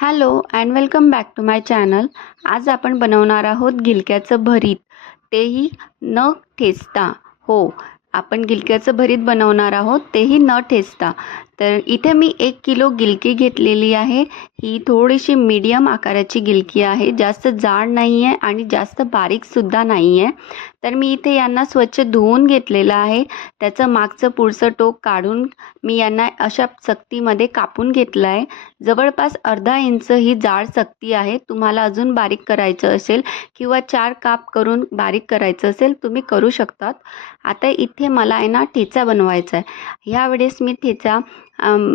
Hello and welcome back to my channel. आज आपण बनवणार आहोत गिलक्याचं भरीत, तेही न ठेचता. हो, आपण गिलक्याचं भरीत बनवणार आहोत, तेही न ठेचता. तर इथे मी 1 किलो गिलकी घेतलेली आहे. ही थोडीशी मीडियम आकाराची गिलकी आहे, जास्त जाड नाही आहे आणि जास्त बारीकसुद्धा नाही आहे. तर मी इथे यांना स्वच्छ धुवून घेतलेलं आहे. त्याचं मागचं पुढचं टोक काढून मी यांना अशा चकतीमध्ये कापून घेतलं आहे. जवळपास अर्धा इंच ही जाड चकती आहे. तुम्हाला अजून बारीक करायचं असेल किंवा 4 काप करून बारीक करायचं असेल तुम्ही करू शकतात. आता इथे मला आहे ना ठेचा बनवायचा आहे. ह्यावेळेस मी ठेचा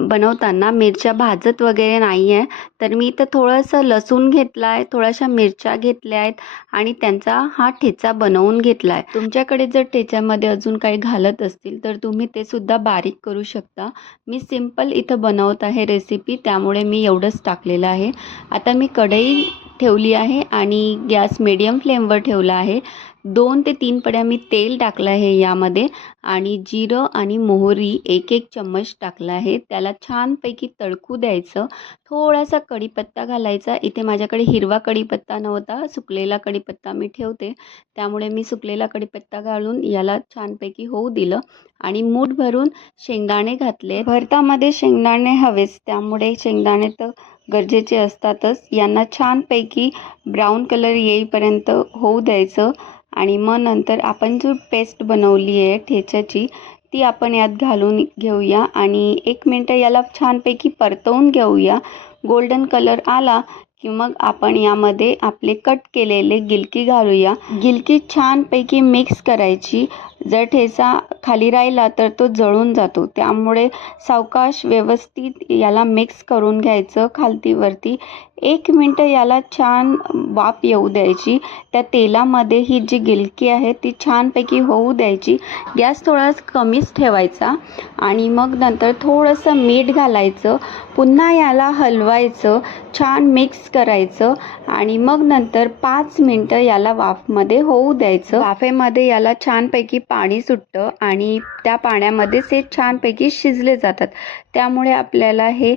बनवताना मिरच्या भाजत वगैरे नाही आहे. तर मी इथं थोडंसं लसूण घेतला आहे, थोड्याशा मिरच्या घेतल्या आहेत आणि त्यांचा हा ठेचा बनवून घेतला आहे. तुमच्याकडे जर ठेच्यामध्ये अजून काही घालत असतील तर तुम्ही ते सुद्धा बारीक करू शकता. मी सिंपल इथं बनवत आहे रेसिपी, त्यामुळे मी एवढंच टाकलेलं आहे. आता मी कढई ठेवली आहे आणि गॅस मीडियम फ्लेमवर ठेवला आहे. 2 ते 3 पड्या मी तेल टाकलं आहे यामध्ये आणि जिरं आणि मोहरी 1-1 चम्मच टाकला आहे. त्याला छानपैकी तडकू द्यायचं. थोडासा कढीपत्ता घालायचा. इथे माझ्याकडे हिरवा कढीपत्ता नव्हता, सुकलेला कढीपत्ता मी ठेवते, त्यामुळे मी सुकलेला कढीपत्ता घालून याला छानपैकी होऊ दिलं आणि मूठ भरून शेंगदाणे घातले. भरतामध्ये शेंगदाणे हवेच, त्यामुळे शेंगदाणे तर गरजेचे असतातच. यांना छानपैकी ब्राऊन कलर येईपर्यंत होऊ द्यायचं आणि मग नंतर आपण जो पेस्ट बनवली आहे ठेच्याची ती आपण यात घालून घेऊया आणि 1 मिनटं याला छानपैकी परतवून घेऊया. गोल्डन कलर आला की मग आपण यामध्ये आपले कट केलेले गिलकी घालूया. गिलकी छानपैकी मिक्स करायची. जर ठेचा खाली राहिला तर तो जळून जातो, त्यामुळे सावकाश व्यवस्थित याला मिक्स करून घ्यायचं खालती वरती. 1 मिनटं याला छान वाफ येऊ द्यायची. त्या तेलामध्ये ही जी गिलकी आहे ती छानपैकी होऊ द्यायची. गॅस थोडा कमीच ठेवायचा आणि मग नंतर थोडंसं मीठ घालायचं. पुन्हा याला हलवायचं, छान मिक्स करायचं आणि मग नंतर 5 मिनटं याला वाफमध्ये होऊ द्यायचं. वाफेमध्ये याला छानपैकी पाणी सुटतं आणि त्या पाण्यामध्येच हे छानपैकी शिजले जातात. त्यामुळे आपल्याला हे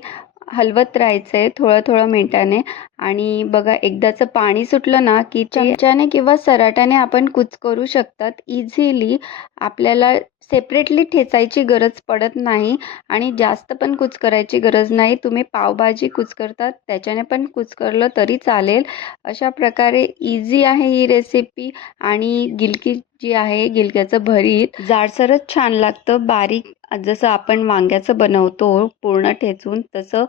हलवत राहायचं आहे थोड्या मिनिटाने. आणि बघा, एकदाचं पाणी सुटलं ना की चमच्याने किंवा सराट्याने आपण कुस्करू शकतात इझिली. आपल्याला सेपरेटली ठेचायची गरज पडत नाही आणि जास्त पण कुस्करायची गरज नाही. तुम्ही पावभाजी कुस्करतात त्याच्याने पण कुस्करलं तरी चालेल. अशा प्रकारे इझी आहे ही रेसिपी. आणि गिलकी जी आहे, गिलक्याचं भरीत जाडसरच छान लागतं. बारीक जसं आपण वांग्याचं बनवतो पूर्ण ठेचून, तसं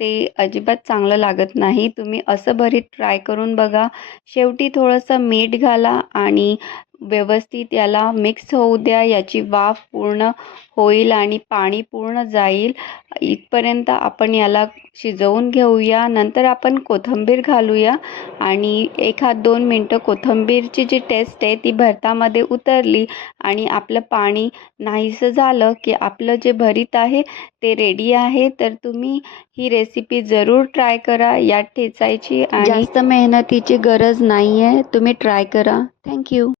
ते अजिबात चांगलं लागत नाही. तुम्ही असं भरीत ट्राय करून बघा. शेवटी थोडंसं मीठ घाला आणि व्यवस्थित याला मिक्स होऊ द्या. याची वाफ पूर्ण होईल आणि पाणी पूर्ण जाईल इथपर्यंत आपण याला शिजवून घेऊया. नंतर आपण कोथिंबीर घालूया आणि 1-2 मिनटं कोथिंबीरची जी टेस्ट आहे ती भरतामध्ये उतरली आणि आपलं पाणी नाहीसं झालं की आपलं जे भरीत आहे ते रेडी आहे. तर तुम्ही ही रेसिपी जरूर ट्राय करा. यात ठेचायची आणि जास्त मेहनतीची गरज नाही आहे. तुम्ही ट्राय करा. थँक्यू.